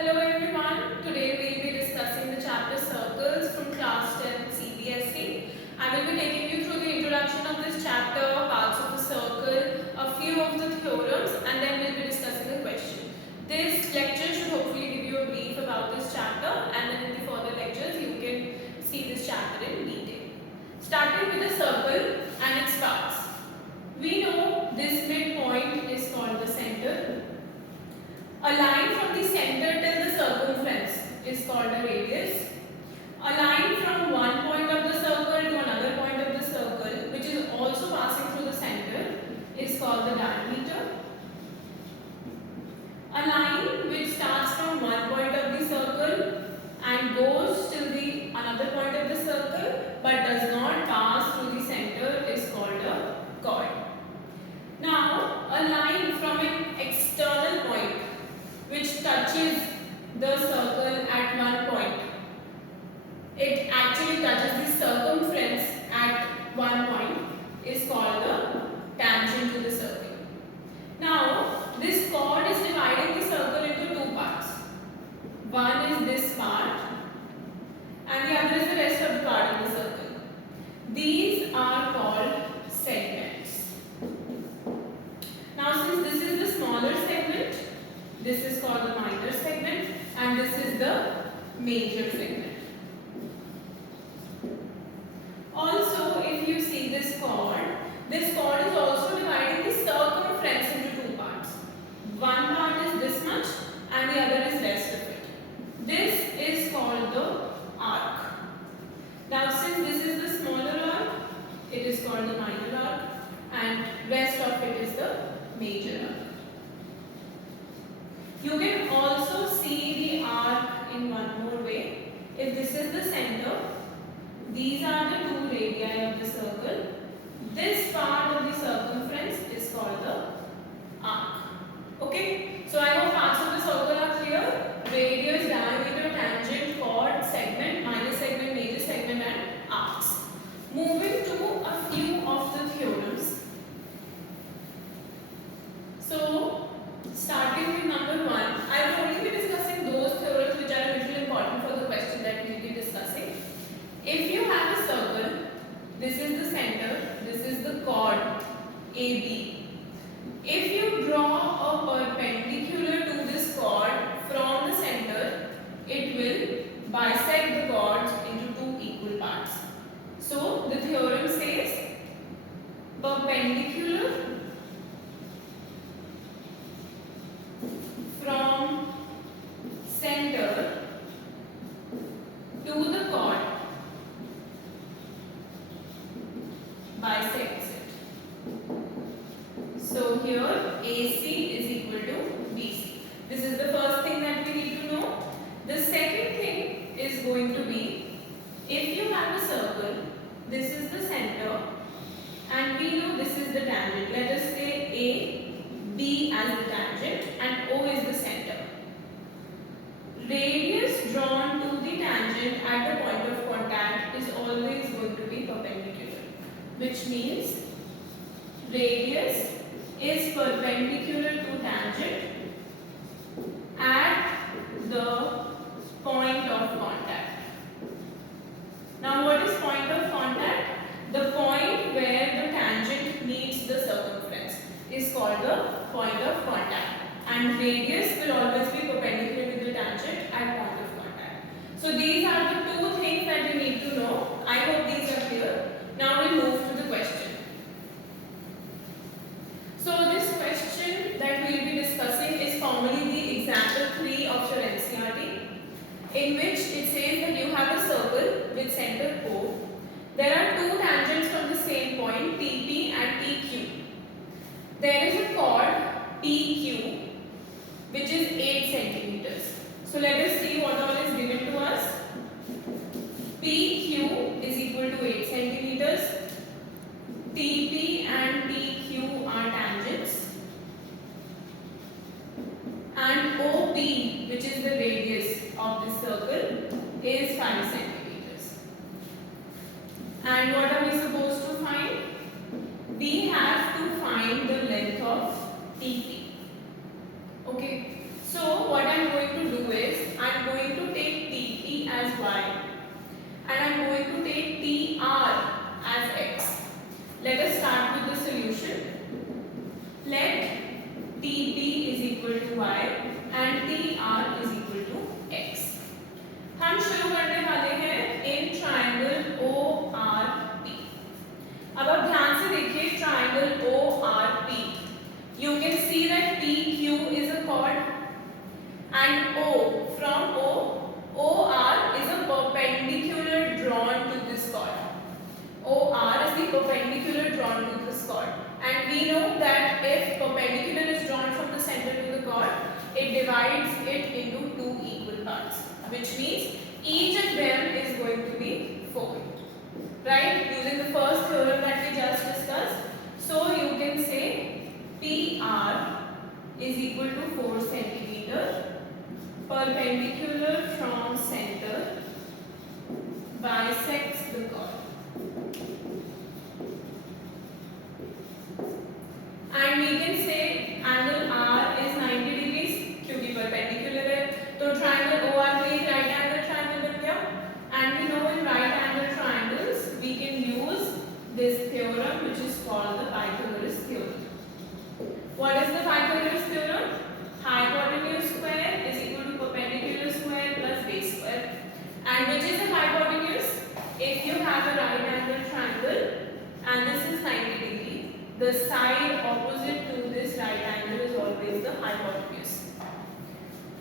Hello everyone, today we will be discussing the chapter Circles from class 10 CBSE. I will be taking you through the introduction of this chapter, parts of a circle, a few of the theorems, and then we will be discussing a question. This lecture should hopefully give you a brief about this chapter, and then in the further lectures you can see this chapter in detail. Starting with a circle and its parts. We know this midpoint is called the center. A line from the center till the circumference is called a radius. A line from one point of the circle to another point of the circle, which is also passing through the center, is called the diameter. A line which starts from one point of the circle and goes till the another point of the circle but does not pass through the center is called a chord. Now, a line from an external point which touches the circle at one point. It actually touches the circumference at one point is called the tangent to the circle. Now, this chord is dividing the circle into two parts. One is this part and the other is the rest of the part of the circle. These are called segments. Now, since this is the smaller segment, this is called the minor segment and this is the major segment. Also, if you see this chord is also dividing the circumference into two parts. One part is this much and the other is rest of it. This is called the arc. Now, since this is the smaller arc, it is called the minor arc and rest of it is the major arc. You can also see the arc in one more way. If this is the center, these are the two radii of the circle. This part of the circumference is called the arc. Okay? So I hope parts of the circle are clear. Radius, diameter, tangent, chord, segment, minor segment, major segment and arcs. Moving to a few of the theorems. So, starting with number 1, I will only be discussing those theorems which are a little important for the question that we will be discussing. If you have a circle, this is the center, this is the chord AB. If you draw a perpendicular to this chord from the center, it will bisect the chords into two equal parts. So, the theorem says perpendicular from center to the chord bisects it. So here AC is equal to BC. This is the first thing that we need to know. The second thing is going to be, if you have a circle, this is the center and we know this is the tangent. Let us say A, B as the tangent and O is the center. Radius drawn to the tangent at the point of contact is always going to be perpendicular, which means radius is perpendicular to tangent at the point of contact. Now, what is point of contact? The point where the tangent meets the circumference is called the point of contact, and radius will always be perpendicular to the tangent at point of contact. So these are the two things that you need to know. I hope these are clear. Now we'll move to the question. So this question that we will be discussing is formally the example 3 of your NCERT, in which it says that you have a circle with center O. There are two tangents from the same point, TP and TQ. There is a chord PQ which is 8 centimeters. So let us see what all is given to us. PQ is equal to 8 centimeters. TP and TQ are tangents. And OP, which is the radius of this circle, is 5 centimeters. And what are we supposed to find? We have to find the length of TP. Okay, so what I am going to do is, TR as x. Let us start with the solution. Let TP is equal to y and TR is equal to x. हम शुरू करने वाले हैं in triangle ORP. अब आप ध्यान से देखिए triangle ORP. You can see that PQ is a chord and O from OR is a perpendicular drawn to this chord. OR is the perpendicular drawn to this chord, and we know that if perpendicular is drawn from the center to the chord, it divides it into two equal parts, which means each of them is going to be 4, right? Using the first theorem that we just discussed, so you can say PR is equal to 4 centimeter perpendicular from center bisects the chord. And we can say angle R is 90 degrees क्योंकि perpendicular है, तो triangle ORP right angle triangle बन गया. And we know in right angle triangles we can use this theorem which is called the Pythagoras theorem. What is the Pythagoras theorem? Hypotenuse square is equal to perpendicular square plus base square. And which is the hypotenuse? If you have a right angle triangle and this is 90 degree, the side opposite to this right angle is always the hypotenuse.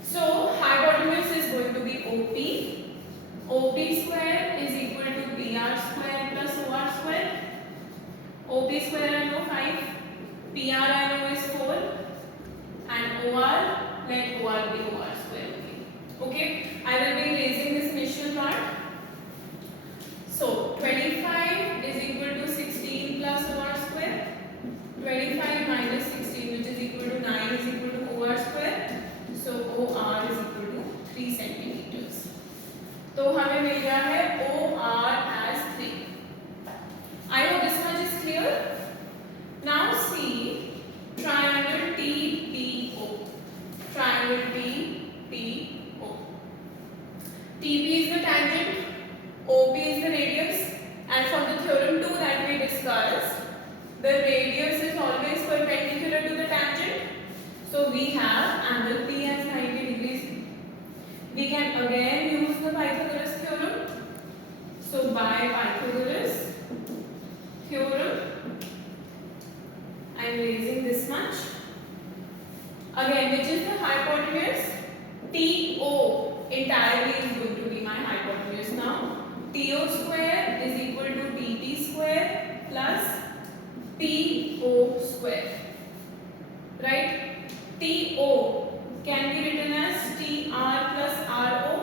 So hypotenuse is going to be OP. OP square is equal to PR square plus OR square. OP square I know 5, PR I know is 4, and OR, let OR be OR square only. Okay, I will be raising this initial part. So 25 is equal to 16 plus OR square. 25 minus 16 which is equal to 9 is equal to OR square. So OR is equal to 3 centimeters. तो हमें मिल गया है OR as 3. I hope this much is clear. Now see triangle TPO. Triangle TPO. TP is the tangent, OP is the radius, and from the theorem 2 that we discussed, the radius is always perpendicular to the tangent. So we have angle P as 90 degrees. We can again use the Pythagoras theorem. So by Pythagoras theorem, I am raising this much. Again, which is the hypotenuse? TO entirely is going to be my hypotenuse now. TO square is equal to TP square plus PO square, right? TO can be written as TR plus RO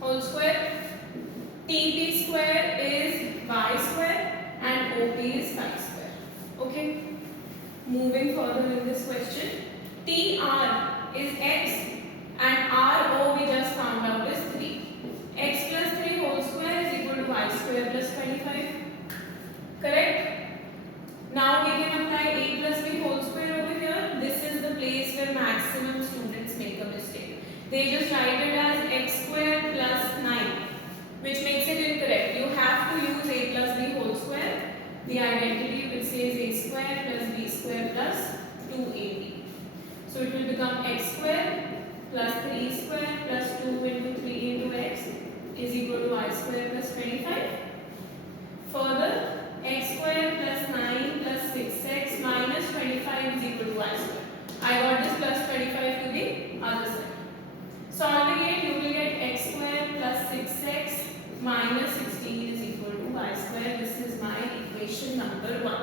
whole square. TP square is Y square and OP is phi square. Okay. Moving further in this question, TR is X and RO we just found out is 3. X plus 3 whole square is equal to Y square plus 25. Correct? Now we can apply A plus B whole square over here. This is the place where maximum students make a mistake. They just write it as X square plus 9, which makes it incorrect. You have to use A plus B whole square, the identity which says A square plus B square plus 2AB. So it will become X square plus 3 square plus 2 into 3 into X is equal to Y square plus 25. Further, X square plus 9 plus 6x minus 25 is equal to Y square. I got this plus 25 to the other side. Solving it, you will get X square plus 6x minus 16 is equal to Y square. This is my equation number 1.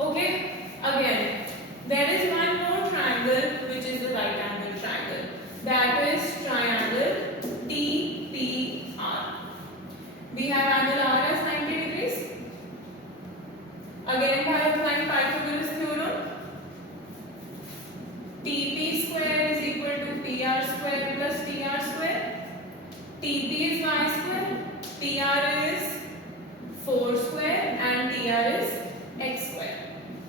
Okay, again, there is one more triangle which is the right angle triangle. That is triangle TPR. We have angle R as 90 degrees. Again, by applying Pythagoras theorem, TP square is equal to PR square plus TR square. TP is Y square, PR is 4 square and TR is X square.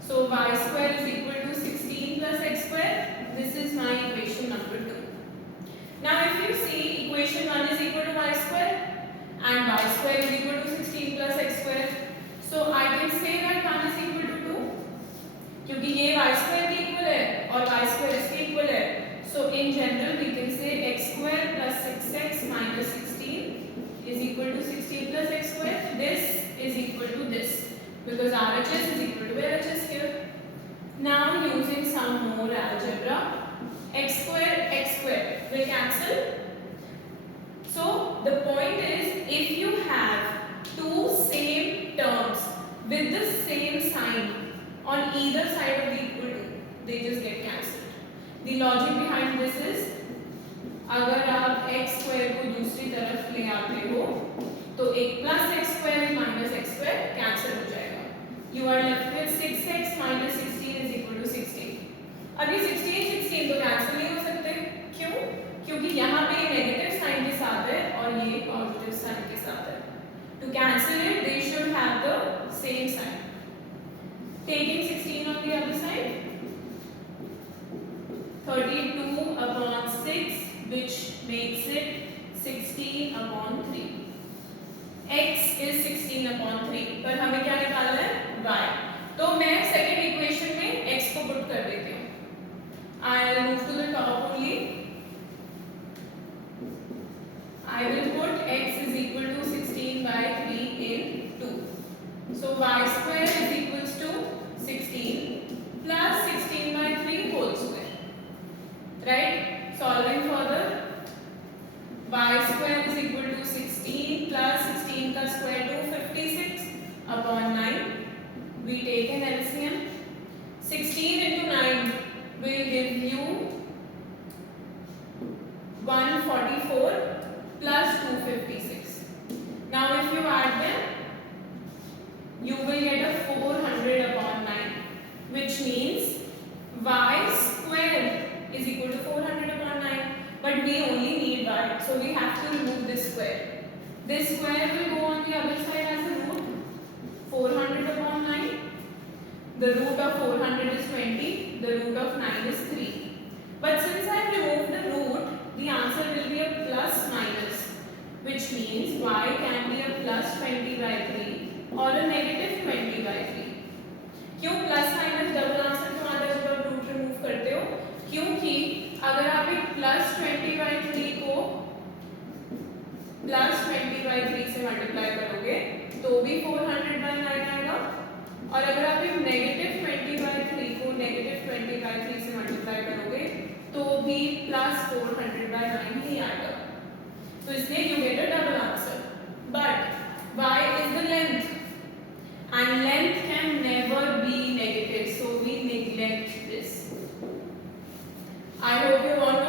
So Y square is equal to 16 plus X square. This is my equation number 2. Now if you see, equation 1 is equal to Y square and y square is equal to 16 plus x square. So I can say that 1 is equal to 2 क्योंकि ये y square के equal है और y square इसके equal है. So in general we can say x square plus 6x minus 16 is equal to 16 plus x square. This is equal to this because RHS is equal to LHS here. Now using some more algebra, x square will cancel. So the point is, if you have two same terms with the same sign on either side of the equal to, they just get cancelled. The logic behind this is, अगर आप x square को दूसरी तरफ ले आते हो तो एक plus x square and minus x square cancel हो जाएगा. You are left with 6x minus 16 is equal to 16. अब ये 16 तो cancel नहीं हो सकते. क्यों? क्योंकि यहाँ पे ये नेगेटिव साइन के साथ है और ये पॉजिटिव साइन के साथ है. To cancel it, they should have the same sign. Taking 16 on the other side, 32 upon 6, which makes it 16 upon 3. X is 16 upon 3, पर हमें क्या निकालना है? Y. तो मैं सेकेंड इक्वेशन में x को पुट कर देती हूँ. I'll move to the top only. I will put x is equal to 16 by 3 in 2. So y square is equals to 16 plus 16 by 3 whole square. Right? Solving further, y square is equal to 16 plus 16 का square 256 upon 9. We take an LCM. 16 into 9 will give you 144 plus 256. Now if you add them, you will get a 400 upon 9, which means y square is equal to 400 upon 9. But we only need y, so we have to remove this square. This square will go on the other side as a root. 400 upon 9. The root of 400 is 20. The root of 9 is 3. But since I have removed the root, the answer will be a plus minus, which means y can be a plus 20 by 3 or a negative 20 by 3. क्यों plus minus double answer क्यों आता है जब आप root remove करते हो? क्योंकि अगर आप एक प्लस 20 by 3 को प्लस 20 by 3 से मल्टीप्लाई करोगे तो भी 400 by 9 आएगा, और अगर आप एक नेगेटिव 20 by 3 को नेगेटिव 20 by 3 से मल्टीप्लाई करोगे तो भी प्लस 400 by 9 ही आएगा. तो इसलिए you get a double answer. But y is the length and length can never be negative, so we neglect this. I hope you want